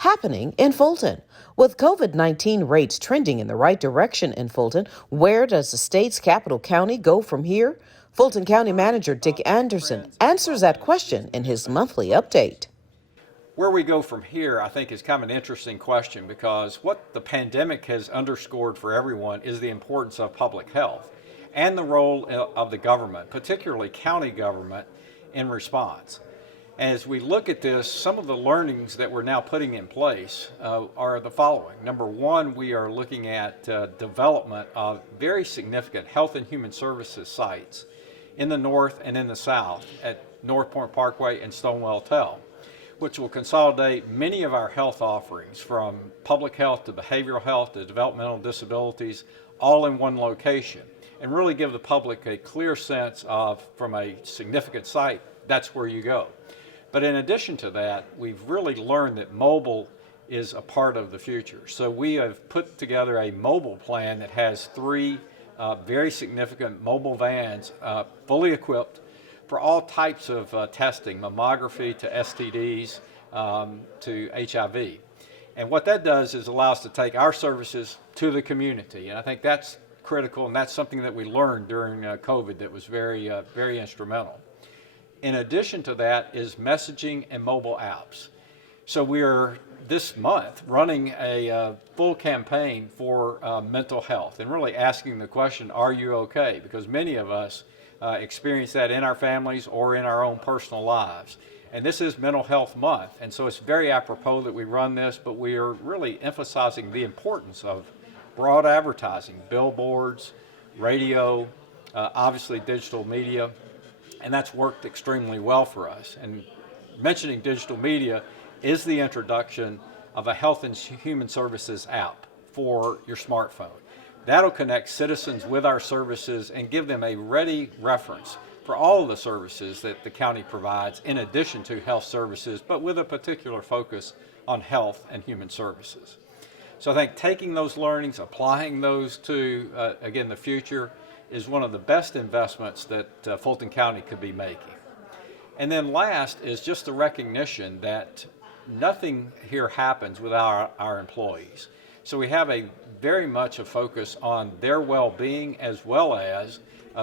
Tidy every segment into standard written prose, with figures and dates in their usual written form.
happening in Fulton. With COVID-19 rates trending in the right direction in Fulton, where does the state's capital county go from here? Fulton County Manager Dick Anderson answers that question in his monthly update. Where we go from here, I think, is kind of an interesting question, because what the pandemic has underscored for everyone is the importance of public health and the role of the government, particularly county government, in response. As we look at this, some of the learnings that we're now putting in place are the following. Number one, we are looking at development of very significant health and human services sites in the north and in the south at North Point Parkway and Stonewall Tell, which will consolidate many of our health offerings, from public health to behavioral health to developmental disabilities, all in one location, and really give the public a clear sense of, from a significant site, that's where you go. But in addition to that, we've really learned that mobile is a part of the future. So we have put together a mobile plan that has three very significant mobile vans, fully equipped, for all types of testing, mammography to STDs to HIV. And what that does is allow us to take our services to the community. And I think that's critical, and that's something that we learned during COVID that was very, very instrumental. In addition to that is messaging and mobile apps. So we are this month running a full campaign for mental health, and really asking the question, are you okay? Because many of us experience that in our families or in our own personal lives. And this is Mental Health Month, and so it's very apropos that we run this, but we are really emphasizing the importance of broad advertising, billboards, radio, obviously digital media, and that's worked extremely well for us. And mentioning digital media is the introduction of a Health and Human Services app for your smartphone. That'll connect citizens with our services and give them a ready reference for all of the services that the county provides, in addition to health services, but with a particular focus on health and human services. So I think taking those learnings, applying those to, again, the future, is one of the best investments that Fulton County could be making. And then last is just the recognition that nothing here happens without our employees. So we have a very much a focus on their well-being as well as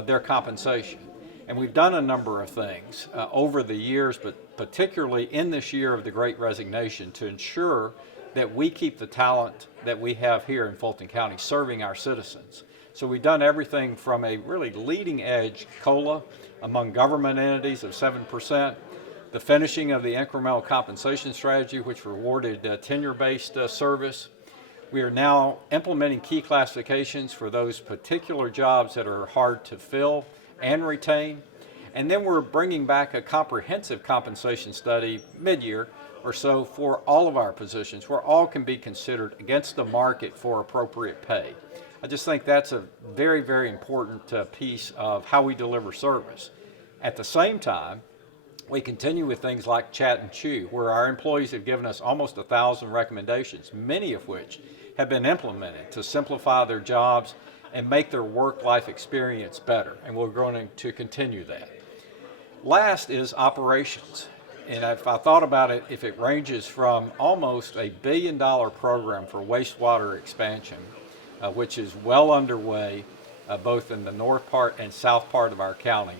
their compensation. And we've done a number of things over the years, but particularly in this year of the Great Resignation, to ensure that we keep the talent that we have here in Fulton County serving our citizens. So we've done everything from a really leading edge COLA among government entities of 7%, the finishing of the incremental compensation strategy, which rewarded tenure-based service. We are now implementing key classifications for those particular jobs that are hard to fill and retain. And then we're bringing back a comprehensive compensation study mid-year or so for all of our positions, where all can be considered against the market for appropriate pay. I just think that's a very, very important piece of how we deliver service. At the same time, we continue with things like Chat and Chew, where our employees have given us almost 1,000 recommendations, many of which have been implemented to simplify their jobs and make their work-life experience better, and we're going to continue that. Last is operations. And if I thought about it, if it ranges from almost $1 billion program for wastewater expansion, which is well underway both in the north part and south part of our county,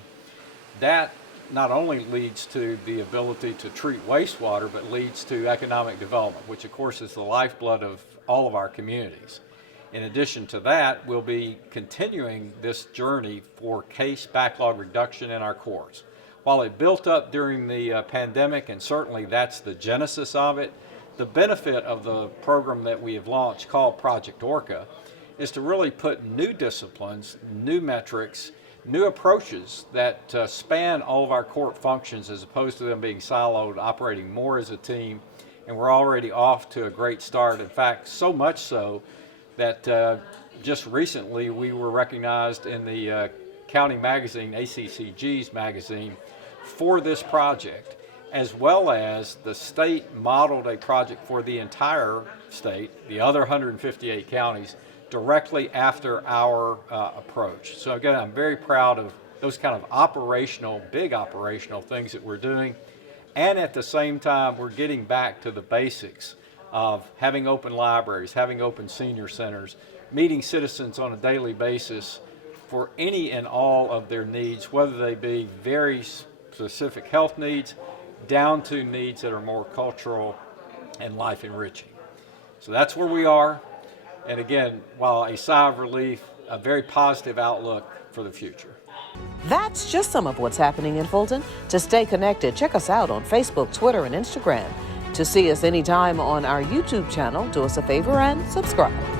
that not only leads to the ability to treat wastewater, but leads to economic development, which of course is the lifeblood of all of our communities. In addition to that, we'll be continuing this journey for case backlog reduction in our courts. While it built up during the pandemic, and certainly that's the genesis of it, the benefit of the program that we have launched called Project Orca is to really put new disciplines, new metrics, new approaches that span all of our court functions, as opposed to them being siloed, operating more as a team. And we're already off to a great start. In fact, so much so that just recently we were recognized in the county magazine, ACCG's magazine, for this project, as well as the state modeled a project for the entire state, the other 158 counties, directly after our approach. So again, I'm very proud of those kind of operational, big operational things that we're doing. And at the same time, we're getting back to the basics of having open libraries, having open senior centers, meeting citizens on a daily basis for any and all of their needs, whether they be very specific health needs down to needs that are more cultural and life enriching. So that's where we are. And again, while a sigh of relief, a very positive outlook for the future. That's just some of what's happening in Fulton. To stay connected, check us out on Facebook, Twitter, and Instagram. To see us anytime on our YouTube channel, do us a favor and subscribe.